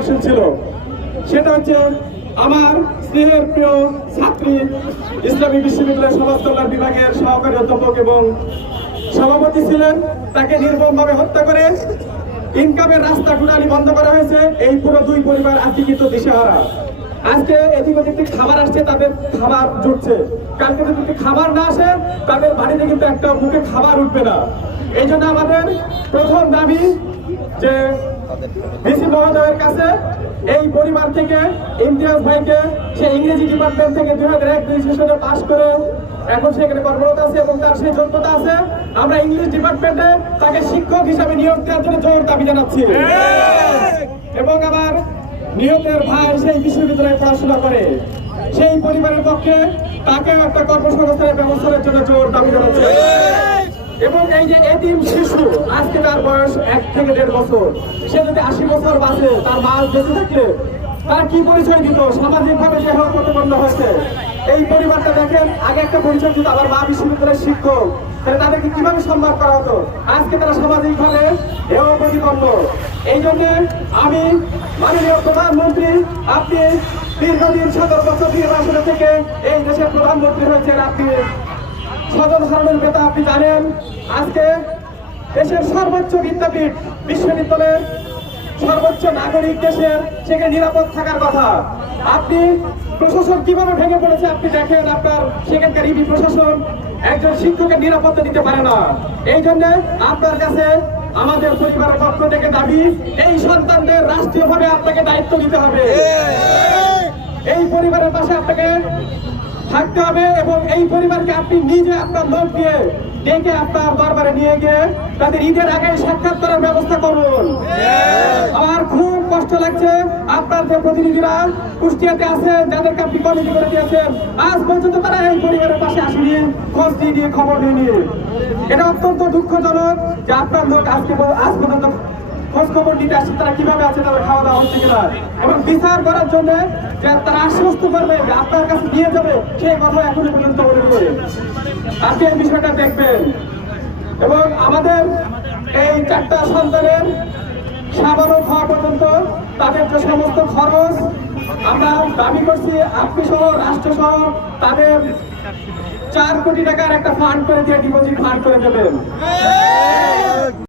Question ছিল, সেটা হচ্ছে আমার স্নেহের প্রিয় ছাত্রী, ইসলামী বিশ্ববিদ্যালয়ের সমাজ কল্যাণ বিভাগের সহকারী অধ্যাপক এবং সভাপতি ছিলেন, তাকে নির্মমভাবে হত্যা করে ইনকামের রাস্তা টোটালি বন্ধ করা হয়েছে। এই পুরো দুই পরিবার আজকে কিন্তু দিশেহারা। আজকে এদিক ওদিক থেকে খাবার আসছে, তাদের খাবার জুটছে, কালকে যদি খাবার না আসে তাদের বাড়িতে কিন্তু একটা মুখে খাবার উঠবে না। এই জন্য আমাদের প্রথম দাবি যে ভিসি মহোদয়ের কাছে এই পরিবার থেকে ইমতিয়াজ ভাইকে, সে ইংরেজি ডিপার্টমেন্ট থেকে 2001 সেশনে পাশ করে এখন সেখানে কর্মরত আছে এবং তার সেই যোগ্যতা আছে, আমরা ইংলিশ ডিপার্টমেন্টে তাকে শিক্ষক হিসাবে নিয়োগ দেওয়ার জন্য জোর দাবি জানাচ্ছি। এবং আমার নিহতের ভাই সেই বিশ্ববিদ্যালয়ে পড়াশোনা করে, সেই পরিবারের পক্ষে তাকে একটা কর্মসংস্থানের ব্যবস্থার জন্য জোর দাবি জানাচ্ছি। এবং এই যে এতিম শিশু, আজকে তার বয়স 1 থেকে 1.5 বছর, সে যদি 80 বছর বাঁচে, তার মা বেঁচে থাকলে তার কি পরিচয় দিত? সামাজিক ভাবে যে হওয়া প্রতিবন্ধ হয়েছে এই পরিবারটা দেখেন, আগে একটা পরিচয় দিত আবার মা বিশ্ববিদ্যালয়ের শিক্ষক, তাহলে তাদেরকে কিভাবে সম্মান করা হতো? আজকে তারা সামাজিক ভাবে এও প্রতিবন্ধ। এই জন্য আমি মাননীয় প্রধানমন্ত্রী, আপনি দীর্ঘদিন 17 বছর নির্বাচন থেকে এই দেশের প্রধানমন্ত্রী হয়েছেন, আপনি সর্বসাধারণের নেতা, আপনি জানেন আজকে দেশের সর্বোচ্চ বিদ্যাপীঠ বিশ্ববিদ্যালয়ের সর্বোচ্চ নাগরিক দেশের, সেখানে নিরাপদ থাকার কথা। আপনি প্রশাসন কিভাবে ভেঙে পড়েছে আপনি দেখেন, আপনার সেখানকার ইবি প্রশাসন একজন শিক্ষকের নিরাপত্তা দিতে পারে না। এই জন্য আপনার কাছে আমাদের পরিবারের পক্ষ থেকে দাবি, এই সন্তানদের রাষ্ট্রীয়ভাবে আপনাকে দায়িত্ব দিতে হবে, এই পরিবারের পাশে আপনাকে থাকতে হবে এবং এই পরিবারকে আপনি নিজে আপনার লোক দিয়ে ডেকে আপনার দরবারে নিয়ে গিয়ে তাদের ঈদের আগে সাক্ষাৎ করার ব্যবস্থা করুন। আমার খুব কষ্ট লাগছে, আপনার যে প্রতিনিধিরা কুষ্টিয়াতে আছে, যাদেরকে আপনি কমিটি করে দিয়েছেন, আজ পর্যন্ত তারা এই পরিবারের পাশে আসেনি, খোঁজ দিয়ে খবর নিয়ে। এটা অত্যন্ত দুঃখজনক যে আপনার লোক আজ পর্যন্ত খোঁজ খবর নিতে আসছে তারা কিভাবে আছে, তাদের খাওয়া দাওয়া হচ্ছে কিনা, এবং বিচার করার জন্য যে তারা আশ্বস্ত করবে যে আপনার কাছে নিয়ে যাবে, সেই কথা এখনো পর্যন্ত মনে করে আপনি এই বিষয়টা দেখবেন। এবং আমাদের এই 4টা সন্তানের সাবালক হওয়া পর্যন্ত তাদের যে সমস্ত খরচ আমরা দাবি করছি, আপনি সহ রাষ্ট্র সহ তাদের 4 কোটি টাকার একটা ফান্ড করে দিয়ে ডিপোজিট ফান্ড করে দেবেন।